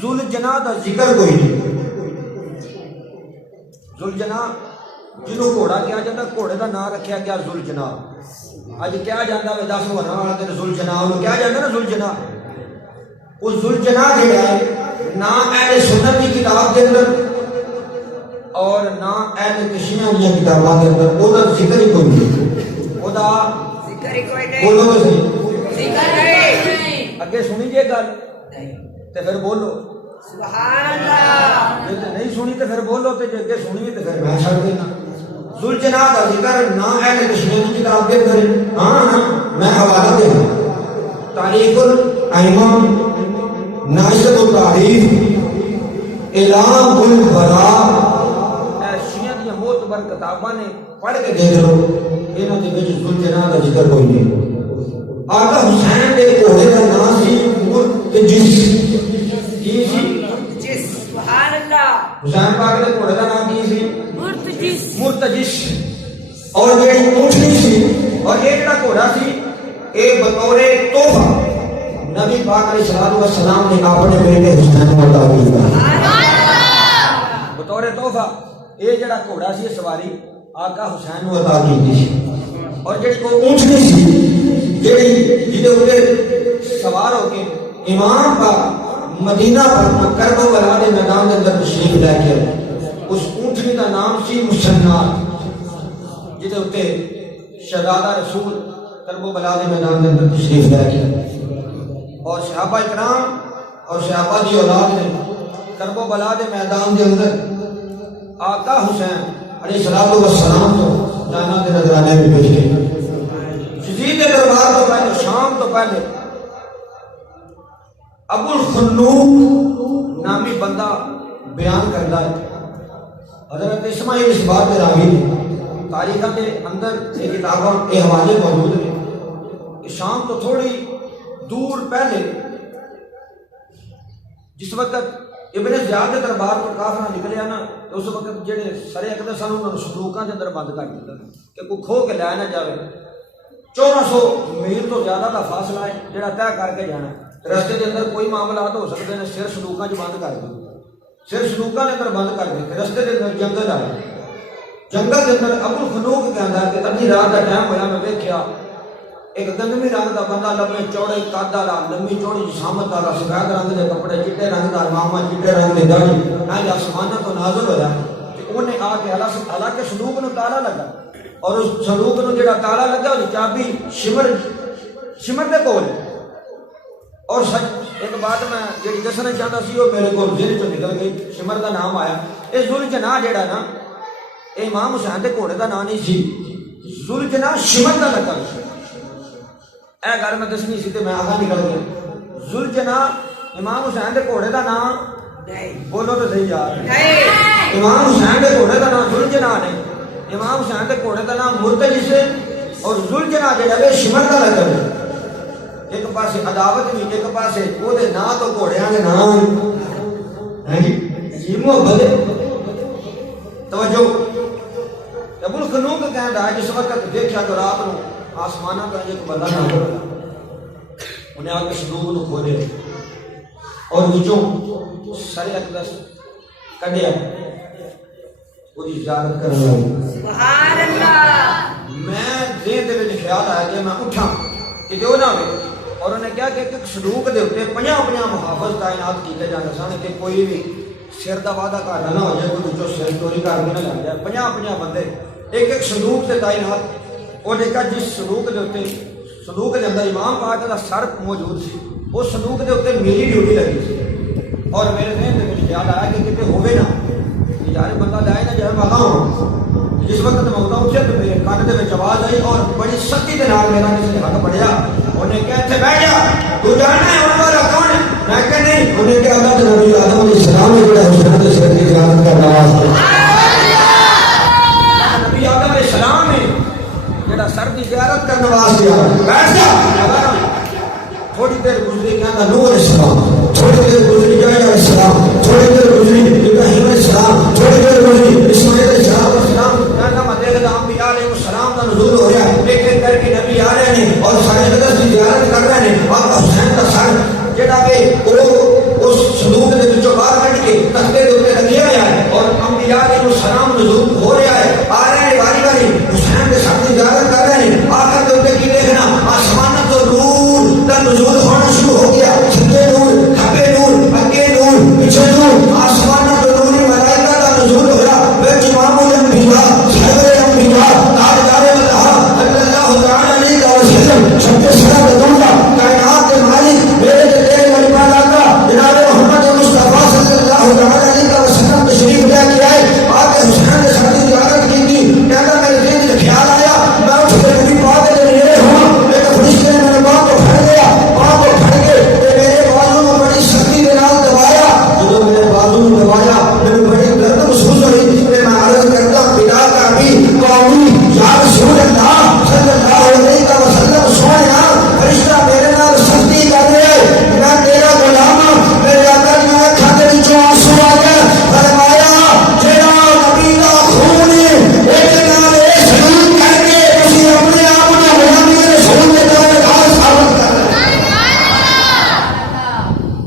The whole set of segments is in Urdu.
ذوالجناح دا ذکر کوئی نہیں. ذوالجناح جنہوں گھوڑا کیا جاتا، گھوڑے دا نام رکھیا گیا ذوالجناح. اج کیا جاتا ہے 10 ورنا والا تے ذوالجناح نو کیا جاتا نا ذوالجناح. وہ ذوالجناح جڑا ہے نہ اہل سنت کی کتاب دے اندر اور نہ اہل کشیاں دی کتاباں دے اندر او دا ذکر ہی کوئی نہیں. او دا ذکر ہی کوئی نہیں. بولو تو صحیح، ذکر نہیں. اگے سنی جے گل تے پھر بولو سبحان اللہ. جے نہیں سنی تے پھر بولو تے جے اگے سنی تے پھر میں چھڑ دینا. ذوالجناح دا ذکر نہ اہل کشیاں دی کتاب دے اندر. ہاں میں حوالہ دے تاریخ الائمہ ناشد التعریف اعلام البراء شیعہ دی معتبر کتاباں نے پڑھ کے دیکھ لو، انہاں دے وچ ذوالجناح دا ذکر کوئی نہیں. آقا حسین دے گھوڑے دا نام سی مرتجس. کی سی؟ مرتجس. سبحان اللہ. حسین پاک دے گھوڑے دا نام کی سی؟ مرتجس. مرتجس. اور جڑی اونٹنی سی اور یہ جڑا گھوڑا سی اے بطور تحفہ نبی پاک علیہ السلام نے اپنے بیٹے حسین کو عطا کیا. بطور تحفہ یہ جڑا گھوڑا سی سواری آقا حسین کو عطا کی تھی. اور جڑی کو اونٹنی سی جڑی جدے اوپر سوار ہو کے امام کا مدینہ پر کربلا دے میدان دے اندر تشریف لے کے اس اونٹنی دا نام سی مسنات، جدے اوپر شہزادہ رسول کربلا دے میدان دے اندر تشریف لے کے اور صحابہ اکرام اور صحابہ دی اولاد نے کربلا دے میدان دے اندر آقا حسین علیہ السلام تو جانا دے نظرانے میں پیش گئے. یزید کے دربار تو پہلے شام تو پہلے ابو الخنوق نامی بندہ بیان کرتا ہے. حضرت اسماعیل اس بات کے راوی نے تاریخ کے اندر یہ کتاباں یہ حوالے موجود ہیں کہ شام تو تھوڑی دور پہلے جس وقت ابن زیاد کے دربار تو کافر نکلیا نا تو اس وقت جڑے سرے اقدس سن انہوں نے صندوقاں کے اندر بند کر دیا کہ کوئی کھو کے لے نہ جاوے. 1400 میل تو زیادہ کا فاصلہ ہے جڑا طے کر کے جانا. رستے کے اندر کوئی معاملات ہو سکتے ہیں، سر صندوقاں چ بند کر دیں، سر صندوقاں کے اندر بند کر دیں. رستے کے اندر جنگل آئے، جنگل کے اندر ابو الخنوق کہتا ہے کہ ادھی رات کا ٹائم ہوا، میں دیکھا ایک گندمی رنگ کا بندہ، لمبے چوڑے قد والا، لمبی چوڑی جسامت والا، سفید رنگ کے کپڑے، چٹے رنگ کا امامہ، چٹے رنگ کی داڑھی، آج آسمان تو نازل ہوا کہ انہیں آ کے حالانکہ صندوق نو تالا لگا اور اس صندوق نو جڑا تالا لگا اس چابی شمر دے کول. اور ایک بات میں جڑی دسنا چاہتا سی وہ میرے کو ذہن چوں نکل گئی، شمر دا نام آیا. یہ ذوالجناح جڑا نا یہ امام حسین دے گھوڑے دا نام نہیں سی، ذوالجناح شمر دا لقب سی. اے گل میں دسنی سی تے میں آگاہ نکل گیا. ذوالجناح امام حسین دے گھوڑے دا نام بولو تو صحیح یار. امام حسین دے گھوڑے دا نام ذوالجناح نہیں، امام حسین دے گھوڑے دا نام مرتجس ہے اور ذوالجناح جڑا ہے شمر دا لقب ہے. ایک پاسے عداوت بھی، ایک پاسے وہ دے نام تو گھوڑیاں دے نام ہیں جی محبت. توجہ ابو الخنوق کہندا ہے جس وقت دیکھا تو رات نو آسمانہ کا ایک بندہ نہ ہو انہیں آ کے صندوق نو کھولے اور وچوں سر اقدس کڈیا وہ زیارت کرنے لگے. سبحان اللہ. میں ذہن دے وچ خیال آیا کہ میں اٹھاں کہ جو نہ ہوئے. اور انہیں کیا کہ ایک صندوق دے اوپر 50 محافظ تعینات کیتے جاندے سن کہ کوئی بھی سر دا وعدہ گھاٹا نہ ہو جائے، کوئی وچوں سر چوری کر کے نہ لگ جائے. 50 بندے ایک صندوق تے تعینات. اور دیکھا جس صندوق کے اتنے صندوق کے اندر امام پاک کا سر موجود سی، اس صندوق کے اتنے میری ڈیوٹی لگی سی. اور میرے ذہن میں کچھ خیال آیا کہ کتنے ہوئے نا یار بندہ لائے نا جائے میں ہوں. جس وقت میں ہوتا اٹھے تو میرے کان دے وچ آواز آئی اور بڑی سختی کے نال میرا کسی نے ہاتھ پڑیا. انہیں کہا اتنے بیٹھ جا، تو جاننا ہے ان والا کون ہے؟ میں کہا نہیں. انہیں کہا اللہ کے نبی آدم علیہ السلام نے جڑا حسین دے سر کی زیارت کرنا واسطے نبی آدم علیہ السلام نے جڑا سر کی زیارت کرنے واسطے بیٹھ جا. تھوڑی دیر گزری کہنا نوح علیہ السلام، تھوڑی دیر گزری یحییٰ علیہ السلام، تھوڑی دیر گزری ابراہیم علیہ السلام، تھوڑی دیر گزری اسماعیل علیہ السلام. کہنا میں دیکھتا انبیاء علیہ السلام کا نزول ہو رہا ہے، ایک ایک کر کے نبی آ رہے ہیں اور سارے قدس کی زیارت کر رہے ہیں. اور حسین کا سر جڑا کہ وہ اس صندوق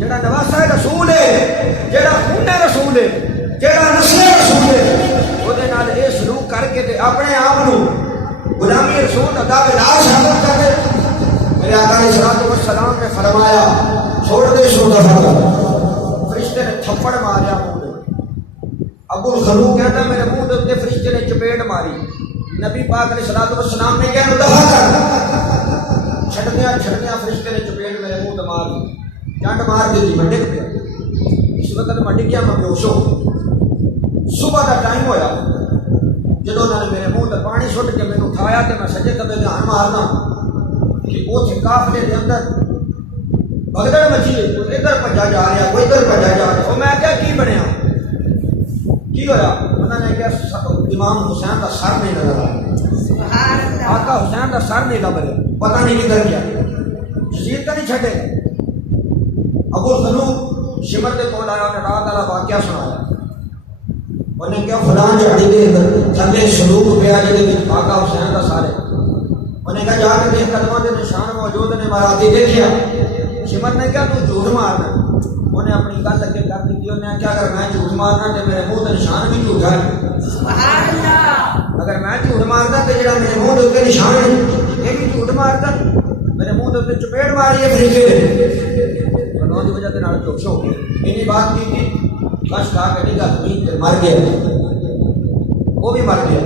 جڑا نواسا رسول ہے، جڑا خون رسول ہے، جڑا نسل رسول ہے، وہ یہ سلوک کر کے تے اپنے آپ غلامی رسول ادا کے نال شامل کر دے۔ میرے آقا علیہ الصلوۃ والسلام نے فرمایا چھوڑ دے سو دفعہ، فرشتے نے تھپڑ ماریا منہ دے۔ ابو الخلوق کہتا ہے میرے منہ دے فرشتے نے چپیٹ ماری، نبی پاک علیہ الصلوۃ والسلام نے کہا دفعہ کر، چھڑدیاں فرشتے نے چپیٹ میرے منہ تے مار دی، ڈنڈ مار دی، میں ڈگ پیا۔ اس وقت میں ڈگیا، میں بے ہوش ہو گیا۔ صبح کا ٹائم ہویا، جدو انہوں نے میرے منہ تے پانی سٹ کے مینوں اٹھایا تے میں سجے دبے دھیان مارنا کہ وہ تھے قافلے دے اندر بھگدڑ مچی، کوئی ادھر بھجا جا رہا، کوئی ادھر بھجا جا رہا۔ وہ میں کیا کی بنیا، کی ہویا؟ انہوں نے کہا امام حسین کا سر نہیں نظر آیا، آقا حسین کا سر نہیں لب رہا، پتہ نہیں کدھر گیا۔ یزید کا نہیں چھٹے۔ ابو الخلوق شمر کے کول آیا، انہیں رات والا واقعہ سنایا۔ انہیں کیا فلاں جھاڑی دے اندر تھلے سلوک پیا جہاں آقا حسین کا سارے، انہیں کہا جا کے دیکھ قدموں کے نشان موجود نے، مراتی دیکھیا۔ شمر نے کہا تو جھوٹ مارنا، انہیں اپنی گل اگے کر دی۔ انہیں کیا اگر میں جھوٹ مارنا تو میرے منہ کا نشان بھی جھوٹا ہے، اگر میں جھوٹ مارتا تو جڑا میرے منہ کے نشان ہے یہ بھی جھوٹ مارتا، میرے منہ کے چپیٹ ماری ہے فرشتے کی وجہ سے چوکس ہو گیا۔ انہیں بات کی تھی کش کھا کے نہیں گا زمین مر گیا، وہ بھی مر گیا،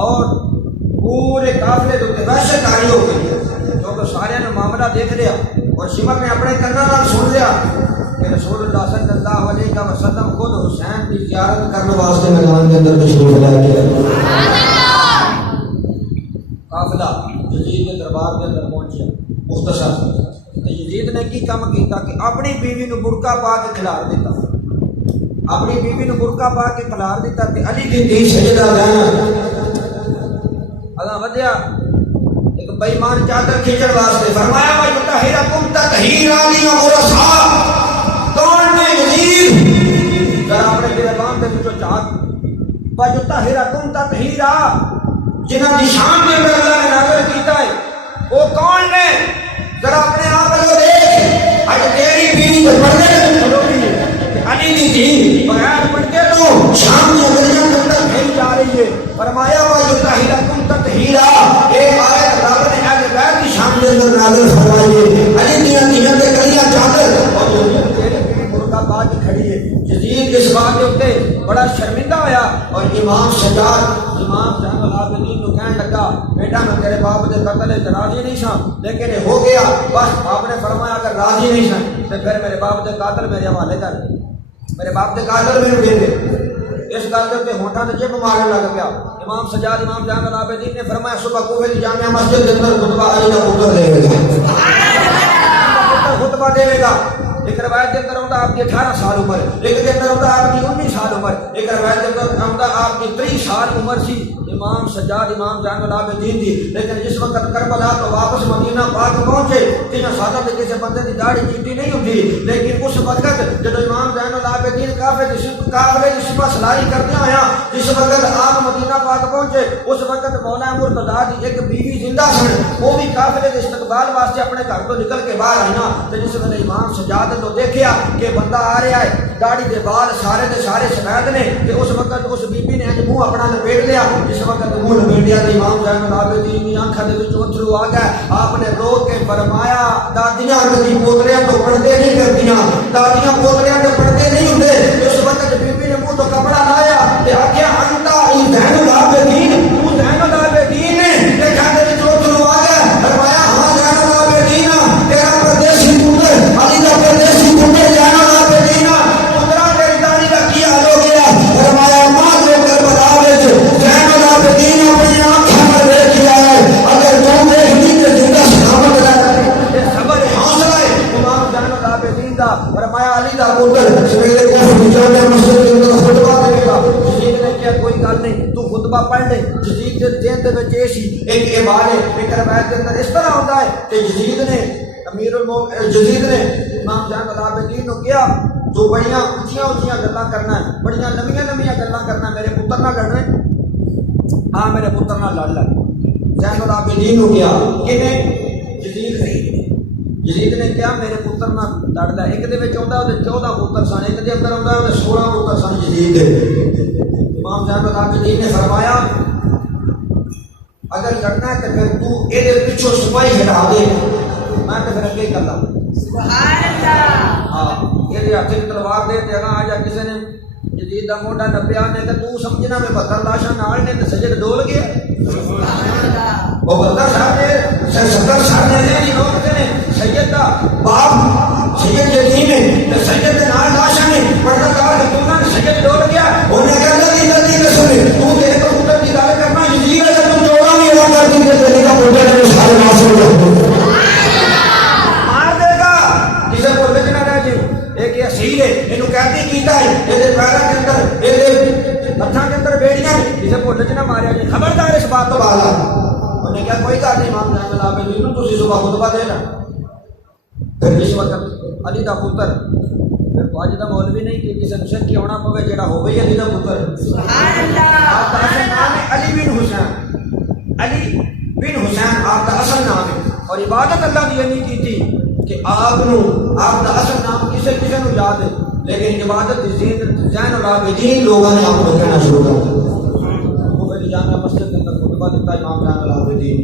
اور پورے قافلے کے ویسے کاری ہو گئی کیونکہ سارے نے معاملہ دیکھ لیا، اور شمر نے اپنے کنوں نال سن لیا کہ رسول اللہ صلی اللہ علیہ وسلم خود حسین کی زیارت کرنے واسطے میدان کے اندر تشریف لے گئے۔ قافلہ یزید کے دربار کے اندر پہنچا، مختصر یزید نے کی کام کیتا کہ اپنی بیوی نو برقع پا کے کھلار دیتا، اپنی بیوی نو برقع پا کے کھلار دیتا کہ علی دی دھی سجدہ رہنا اگا ودیا ایک بے ایمان چادر کھینچن واسطے فرمایا میں یطہرکم تطہیرا للرسا، کون نے یزید ذرا اپنے گریبان کے وچوں چاک و یطہرکم تطہیرا، جنہاں دی شان میں اللہ نے نازل کیتا ہے وہ کون نے، ذرا اپنے آپ کو دیکھ، اج تیری بیوی تے پردے علی دی تھی بغیر پردے تو شام میں گلیاں کے اندر پھیل جا رہی ہے۔ فرمایا وا یطہرکم تطہیرا، ایک آیت رب نے اہل بیت کی شان کے اندر نازل فرمائی ہے، علی دیاں دیاں تے گلیاں چادر اور تیری بیوی برقع پا کے کھڑی ہے۔ یزید اس بات کے اوپر بڑا شرمندہ ہویا، اور امام سجاد امام زین العابدین کو کہنے لگا بیٹا میں تیرے باپ کے قتل سے راضی نہیں سا، لیکن یہ ہو گیا، بس آپ نے فرمایا اگر راضی نہیں سا تو پھر میرے باپ کے قاتل میرے حوالے کر دے، میرے باپ کے قاتل میرے دے دے۔ اس گل کے اتنے ہونٹاں تے چپ مارن لگ پیا۔ امام سجاد امام زین العابدین نے فرمایا صبح کوفے کی جامع مسجد کے اندر خطبہ علی کا پتر دے گا، خطبہ دے گا۔ ایک روایت کے اندر ہوتا آپ کی 18 سال عمر، ایک کے اندر ہوتا آپ کی 19 سال عمر، ایک روایت کے اندر ہوتا آپ کی 30 سال عمر سی امام سجاد امام زین العابدین دی۔ لیکن جس وقت کربلا تو واپس مدینہ پاک پہنچے 3 سالوں تک کسی بندے کی داڑھی چیٹی نہیں ہوتی، لیکن اس وقت جب امام زین العابدین قافلے کی سپہ سلاری کرتے ہوئے جس وقت آپ مدینہ پاک پہنچے اس وقت مولا مرتضیٰ دی ایک بیوی زندہ سن، وہ بھی قافلے کے استقبال واسطے اپنے گھر تو نکل کے باہر آئی نا، تو جس وقت امام سجاد تو دیکھیا کہ بندہ آ رہا ہے، داڑھی دے بال سارے دے سارے سفید نے، کہ اس وقت اس بی بی نے منہ اپنا لپیٹ لیا، جس وقت منہ لپیٹ لیا تو امام زین العابدین کی آنکھوں کے وچ اتھرو آ گئے۔ آپ نے رو کے فرمایا دادیاں کبھی پوتریاں تو پردے نہیں کرتیاں، دادیاں پوتریاں تو پردے نہیں ہوتے۔ اس وقت بی بی نے منہ تو کپڑا لایا تے آکھیا انتا زین العابدین، تو زین العابدین نے دیکھا تے وچ اتھرو آ گئے۔ فرمایا ہاں زین العابدین تیرا پردیسی پتر علی دا پردیسی پتر زین العابدین پترا تیری داڑھی دا کی حال ہو گیا؟ فرمایا ماں جو کربلا وچ زین العابدین اپنی آنکھوں میں دیکھ لیا ہے، اگر تو دیکھنی تے زندہ سلامت رہے۔ صبر حوصلہ ہے امام زین العابدین دا۔ فرمایا علی دا پتر سویرے کو جامع مسجد کے اندر خطبہ دے گا۔ یزید نے کیا کوئی گل نہیں تو خطبہ پڑھ لے۔ یزید کے دین دے وچ یہ سی ایک عبادت ہے، ایک روایت کے اندر اس طرح ہوتا ہے کہ یزید نے یزید نے امام زین العابدین کو کیا جو بڑیاں اونچیاں اونچیاں گلاں کرنا ہے، بڑیاں لمیاں لمیاں گلاں کرنا ہے، میرے پتر نہ لڑنے، ہاں میرے پتر نہ لڑ لے۔ زین العابدین کو کیا کنے یزید نے یزید نے کیا میرے پتر نہ لڑدا، ایک دے وچ آਉਂਦਾ ਉਹਦੇ 14 ਪੁੱਤਰ ਸਨ، ایک دے اندر آਉਂਦਾ ਉਹਦੇ 16 ਪੁੱਤਰ ਸਨ یزید دے۔ امام زین العابدین نے فرمایا اگر لڑنا ہے تو پھر تو یہ پچھو سپاہی ہٹا دے، میں تو پھر اگے کر لاں۔ سبحان اللہ۔ ہاں یہ ہاتھ تلوار دے تے اگاں آ جا کسی نے یزید دا موڈا نپیا نے تے تو سمجھنا میں 72 لاشاں نال نے تے سجد ڈول گیا۔ سبحان اللہ۔ وہ 72 صاحب نے 70 صاحب نے نہیں لوگ نے سید دا باپ سید یتیم ہے تے سید دے نال لاشاں نے پردہ دار تے انہاں نے سجد ڈول گیا۔ انہاں نے کہا جلدی قسم تو تیرے کبوتر دی گل کرنا یزید ہے تو چوڑا نہیں ہوا کرتی تے تیرے کا پوتر نے سارے ناس ہو جاتے مار دے گا کسے کو لکھنا نہ جی ایک اصیل ہے اینو کہتے کیتا ہے اے دے پیراں کے اندر اے دے ہتھاں کے اندر بیڑیاں کسے کو لکھنا ماریا جی خبردار اس بات تو بالا انہوں نے کہا کوئی بات نہیں امام زین العابدین نو تسی صبح خطبہ دینا۔ پھر اس وقت علی دا پتر پھر تو اج دا مولوی نہیں کہ کسی نے شک ہونا پوے جڑا ہوے علی دا پتر سبحان اللہ۔ آپ کا اصل نام ہے علی بن حسین، علی بن حسین آپ کا اصل نام ہے اور عبادت اللہ نے نہیں کی تھی کہ آپ دا اصل نام کسے کسے نو یاد ہے لیکن عبادت زین العابدین لوگوں نے آپ کو کہنا شروع کر دیا۔ وہ میری جامعہ مسجد کے اندر خطبہ دیتا امام زین العابدین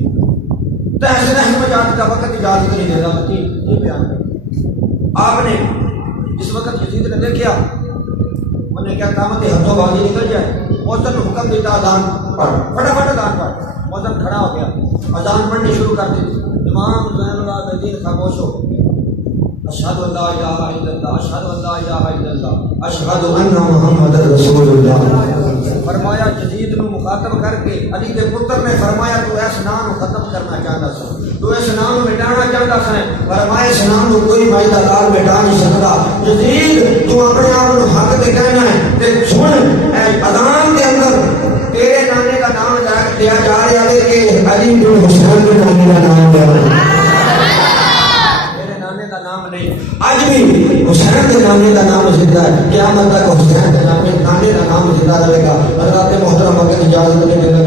تحسن احمد جان کا وقت اجازت نہیں دے رہا یہ بیان کر آپ نے اس وقت یزید نے دیکھا انہوں نے کیا قامت ہاتھوں بازی نکل جائے موزن حکم دیتا اذان پڑھ فٹافٹ اذان پڑھ موزن کھڑا ہو گیا اذان پڑھنی شروع کر دی امام زین العابدین خاموش ہو اشہد ان لا الہ الا اللہ اشہد ان لا الہ الا اللہ اشہد ان محمد رسول اللہ فرمایا یزید نو مخاطب کر کے علی کے پتر نے فرمایا تو اس نام کو ختم کرنا چاہتا سا تو اس نام کو مٹانا چاہتا سا فرمایا اس نام کو کوئی بھائی دلال مٹا نہیں سکتا یزید تو اپنے آپ کو حق تے کہنا ہے تے سن اذان کے اندر تیرے نانے کا نام لیا جا رہا ہے کہ علی بن حسین کے نانے کا نام لیا رہا ہے نام نہیں آج بھی حسین کے نانے کا نام زندہ ہے قیامت تک حسین کے نانے کا نام زندہ رہے گا۔ حضرات محترم اگر اجازت دیں